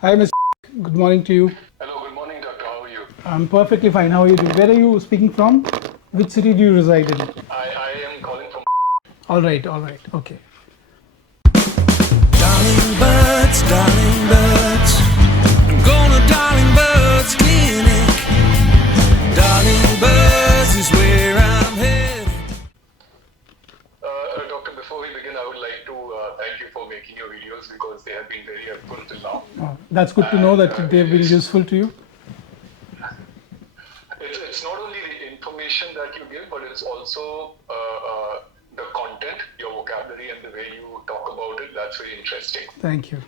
Hi, Mr. Good morning to you. Hello, good morning, doctor. How are you? I'm perfectly fine. How are you doing? Where are you speaking from? Which city do you reside in? I am calling from. All right, okay. Darling birds, I'm gonna Darling Birds Clinic. Darling Birds is where I'm headed. Doctor, before we begin, I would like to thank you for making your videos because they have been very helpful till now. Oh, that's good to know And that they've been useful to you. it's not only the information that you give, but it's also the content, your vocabulary, and the way you talk about it. That's very interesting. Thank you.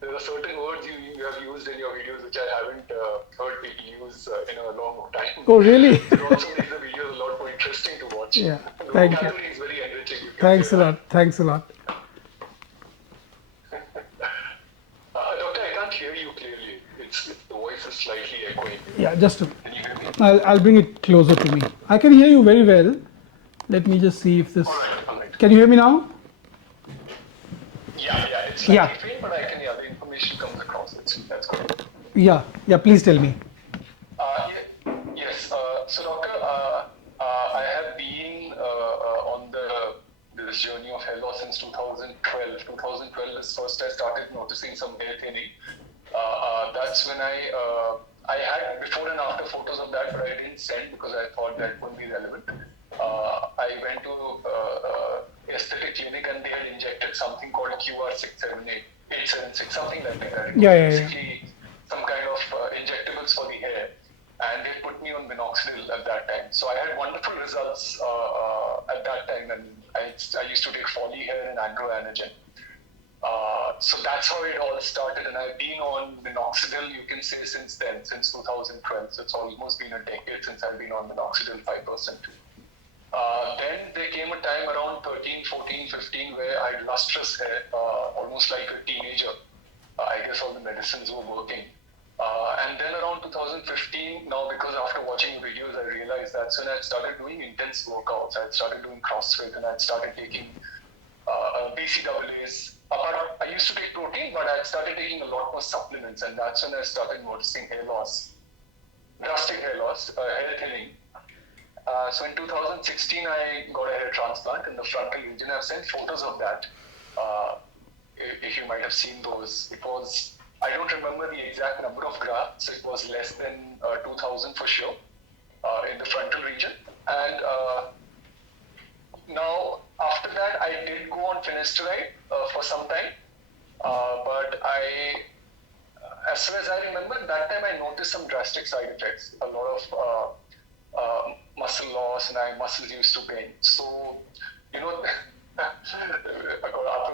There are certain words you have used in your videos which I haven't heard people use in a long time. Oh, really? It also makes the videos a lot more interesting to watch. Yeah, The thank you. vocabulary is very enriching. You can Thanks say a that. lot. Thanks a lot. Doctor, I can't hear you clearly. The voice is slightly echoing. Yeah, just Can you hear me? I'll bring it closer to me. I can hear you very well. Let me just see if this. All right. Can you hear me now? Yeah, it's slightly Yeah. faint, but I can hear the information comes across. That's good. Yeah. Please tell me. Yes. So, doctor, I have been on this journey of hair loss since 2012. 2012 is first I started noticing some hair thinning. That's when I had before and after photos of that, but I didn't send because I thought that wouldn't be relevant. I went to aesthetic clinic and they had injected something called QR678, something like that. Yeah. Basically, some kind of injectables for the hair, and they put me on minoxidil at that time. So I had wonderful results at that time, and I used to take folly hair and androanogen. So that's how it all started, and I've been on minoxidil, you can say, since then, since 2012. So it's almost been a decade since I've been on minoxidil 5%. Then there came a time around 13, 14, 15 where I had lustrous hair, almost like a teenager. I guess all the medicines were working. And then around 2015, now because after watching videos, I realized that's when I started doing intense workouts. I had started doing CrossFit and I had started taking BCAAs. I used to take protein, but I had started taking a lot more supplements, and that's when I started noticing hair loss, drastic hair loss, hair thinning. So in 2016, I got a hair transplant in the frontal region. I've sent photos of that. If you might have seen those, it was, I don't remember the exact number of grafts. It was less than 2,000 for sure in the frontal region. And now, after that, I did go on Finasteride for some time. But as far as I remember, that time I noticed some drastic side effects. A lot of muscle loss, and my muscles used to pain. So, after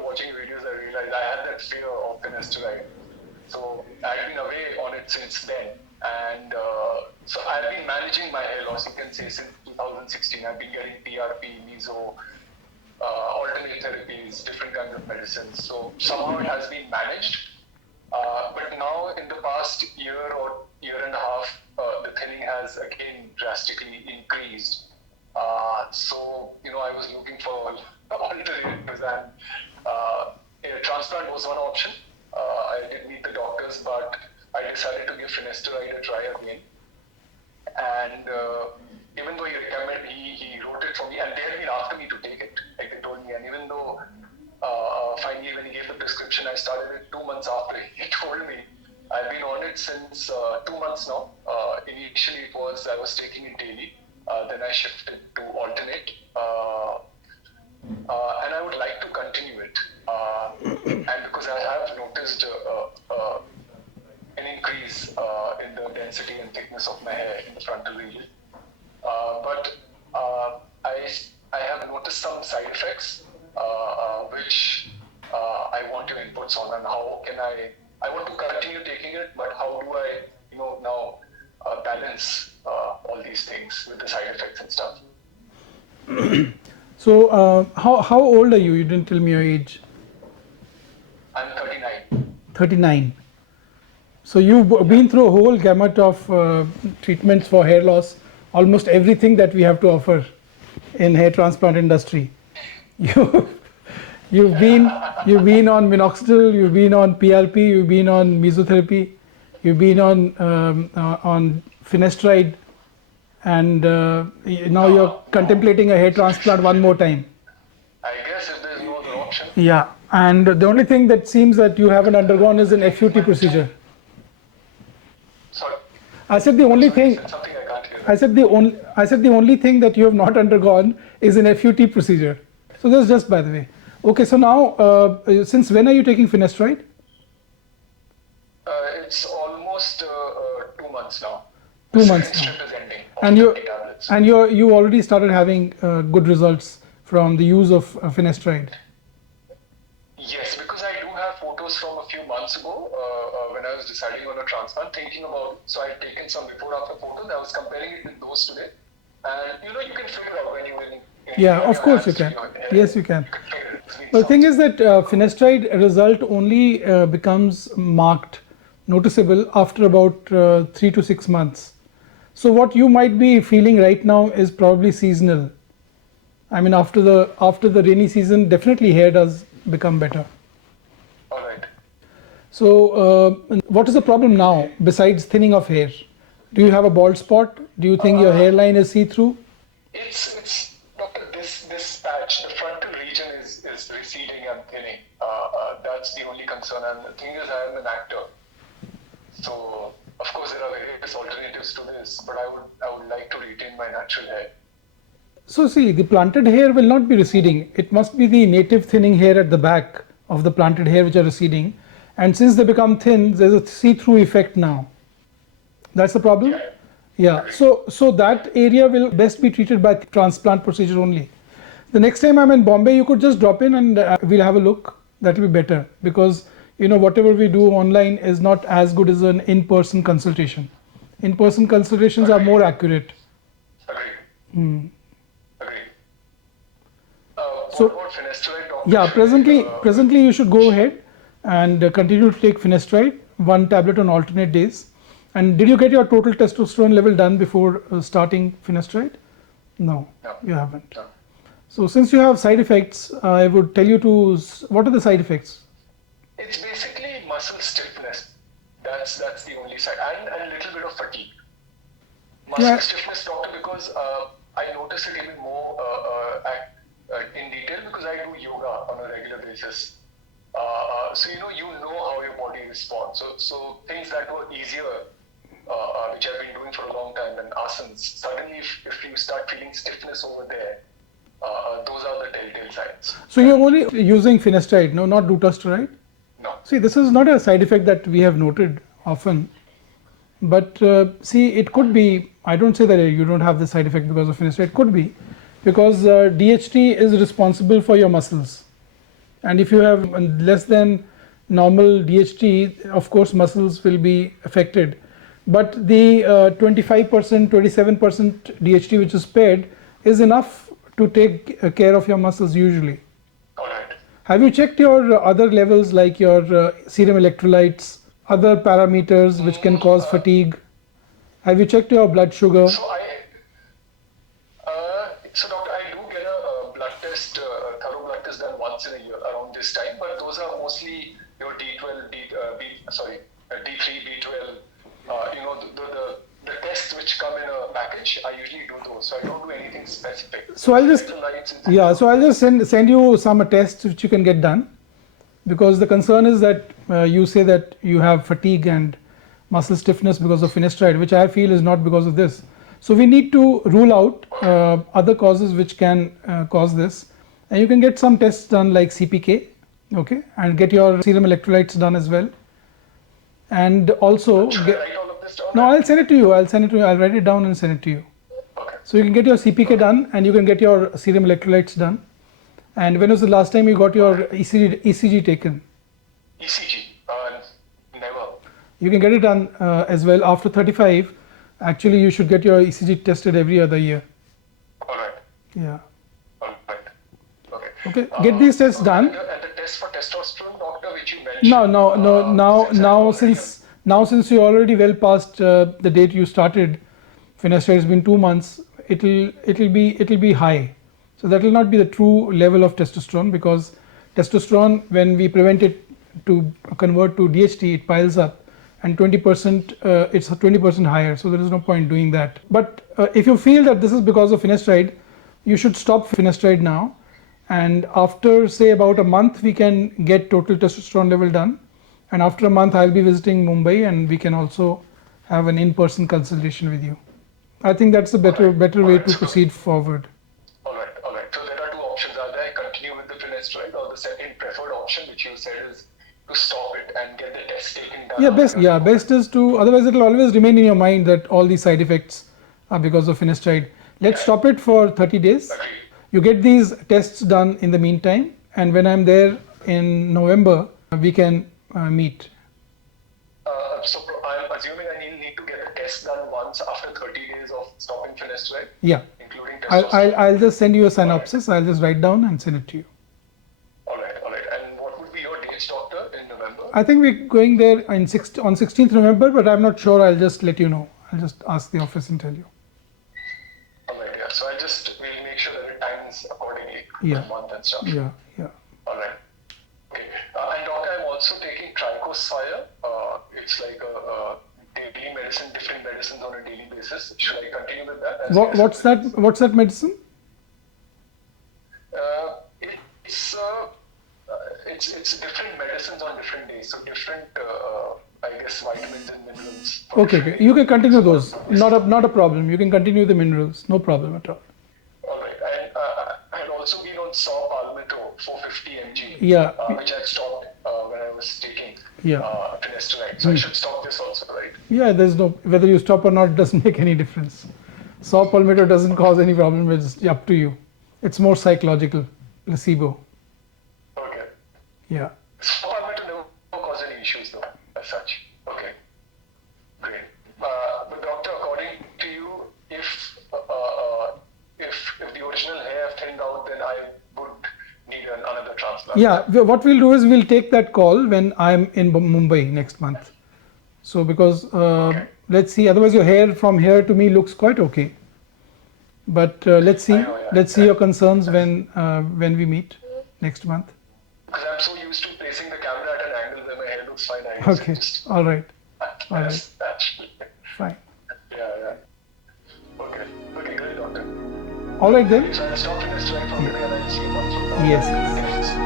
watching videos, I realized I had that fear of Finasteride. So I've been away on it since then. And so I've been managing my hair loss, you can say, since 2016. I've been getting PRP, meso, alternate therapies, different kinds of medicines. So somehow it has been managed. But now in the past year or year and a half, the thinning has again drastically increased. So, I was looking for alternatives, and a transplant was one option. I did meet the doctors, but I decided to give Finasteride a try again. And even though he wrote it for me, and they had been after me to take it, like they told me, and even though finally when he gave the prescription, I started it 2 months after he told me. I've been on it since 2 months now. Initially I was taking it daily, then I shifted to alternate, and I would like to continue it. And because I have noticed an increase in the density and thickness of my hair in the frontal region. But I have noticed some side effects, which I want your inputs on, and how can I want to continue taking it, but how do I, now balance all these things with the side effects and stuff. So, how old are you? You didn't tell me your age. I'm 39. 39. So you've been through a whole gamut of treatments for hair loss, almost everything that we have to offer in hair transplant industry. You've been on minoxidil, you've been on PRP, you've been on mesotherapy, you've been on finasteride, and now you're contemplating a hair transplant one more time. I guess if there's no other option. Yeah, and the only thing that seems that you haven't undergone is an FUT procedure. Sorry. I said the only thing. Something I can't hear. I said the only thing that you have not undergone is an FUT procedure. So that's just by the way. Okay, so now since when are you taking finasteride? It's almost 2 months now. 2 months The now. strip is ending. And you you already started having good results from the use of finasteride. Yes, because I do have photos from a few months ago when I was deciding on a transplant, thinking about it. So I had taken some before after photos. I was comparing it with those today. And you can figure out when you will. Yeah, of course you can. Yes, you can. But the thing is that finasteride result only becomes marked, noticeable after about 3 to 6 months. So what you might be feeling right now is probably seasonal. I mean, after the rainy season, definitely hair does become better. All right. So what is the problem now besides thinning of hair? Do you have a bald spot? Do you think your hairline is see-through? It's Doctor, this patch, the frontal region is receding and thinning. That's the only concern. And the thing is, I am an actor, so of course there are various alternatives to this, but I would like to retain my natural hair. So see, the planted hair will not be receding. It must be the native thinning hair at the back of the planted hair which are receding. And since they become thin, there's a see-through effect now. That's the problem? Yeah. So that area will best be treated by transplant procedure only. The next time I'm in Bombay, you could just drop in and we'll have a look. That will be better because whatever we do online is not as good as an in-person consultation. In-person consultations are more accurate. Agreed. Agreed. So, what about finasteride, doctor? Yeah, presently you should go ahead and continue to take finasteride, 1 tablet on alternate days. And did you get your total testosterone level done before starting finasteride? No, you haven't. No. So since you have side effects, I would tell you to, what are the side effects? It's basically muscle stiffness. That's the only side, and a little bit of fatigue. Muscle stiffness, doctor, because I notice it even more in detail because I do yoga on a regular basis. So you know how your body responds. So things that were easier, which I've been doing for a long time, and asanas, suddenly if you start feeling stiffness over there, those are the telltale signs. So you're only using finasteride, no, not dutasteride? No. See, this is not a side effect that we have noted often, but see, it could be, I don't say that you don't have the side effect because of finasteride, it could be because DHT is responsible for your muscles, and if you have less than normal DHT, of course muscles will be affected, but the 25%, 27% DHT which is spared is enough to take care of your muscles usually. All right. Have you checked your other levels like your serum electrolytes, other parameters which can cause fatigue? Have you checked your blood sugar? So doctor, I do get a blood test, thorough blood test done once in a year around this time, but those are mostly your D12, D3, B12. The tests which come in a package, I usually do those. So I don't do anything specific. So I'll just send you some tests which you can get done, because the concern is that you say that you have fatigue and muscle stiffness because of finasteride, which I feel is not because of this. So we need to rule out other causes which can cause this, and you can get some tests done like CPK, okay, and get your serum electrolytes done as well. And also, no, I'll send it to you. I'll write it down and send it to you. Okay. So you can get your CPK done, and you can get your serum electrolytes done. And when was the last time you got your ECG taken? ECG? Never. You can get it done as well after 35. Actually, you should get your ECG tested every other year. All right. Yeah. All right. Okay. Okay. Get these tests done. And the test for testosterone, doctor, which you mentioned. Now since you're already well past the date you started, finasteride has been 2 months. It'll be high. So that will not be the true level of testosterone, because testosterone, when we prevent it to convert to DHT, it piles up, and 20%, it's 20% higher, so there is no point doing that. But if you feel that this is because of finasteride, you should stop finasteride now, and after say about a month we can get total testosterone level done, and after a month I'll be visiting Mumbai and we can also have an in-person consultation with you. I think that's a better way to proceed forward. All right. So there are two options. Are there? Continue with the finasteride, or the second preferred option, which you said is to stop it and get the test taken down? Best is to, otherwise it will always remain in your mind that all these side effects are because of finasteride. Let's stop it for 30 days. Agreed. You get these tests done in the meantime, and when I'm there in November, we can meet. So I'm assuming I need to get the test done once after 30 days of stopping finasteride? Yeah. Including testosterone? I'll just send you a synopsis. I'll just write down and send it to you. All right. And what would be your dates, doctor, in November? I think we're going there on 16th November, but I'm not sure. I'll just let you know. I'll just ask the office and tell you. All right, yeah. So we'll make sure that it times accordingly, Yeah. the month and stuff. Yeah. All right. Okay. And doctor, I'm also taking Tricosfire. It's like a daily medicine, different medicines on a daily basis. Should I continue with that? What's that medicine? It's different medicines on different days. So different, I guess, vitamins and minerals. Okay. You can continue those. Not a problem. You can continue the minerals. No problem at all. All right. And I had also been on saw palmetto 450 mg. Yeah. Which I stopped when I was taking Yeah. finasteride. So I should stop this also, right? Yeah, there's no, whether you stop or not doesn't make any difference. Saw palmetto doesn't cause any problem. It's up to you. It's more psychological, placebo. Okay. Yeah. Saw palmetto never caused any issues though, as such. Okay. Great. But doctor, according to you, if the original hair thinned out, then I would need another transplant. Yeah, what we'll do is we'll take that call when I'm in Mumbai next month. So because let's see, otherwise your hair from here to me looks quite okay. But let's see, your concerns when we meet next month. Because I'm so used to placing the camera at an angle where my hair looks fine. Okay, all right. Fine. Yeah. Okay, great, doctor. All right then. So I'll stop finasteride from today and I'll see you once from now. Yes.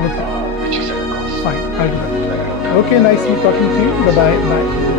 Okay. Which you said, of course. Fine, I'll do that. Okay, nice talking to you. Bye-bye. Bye.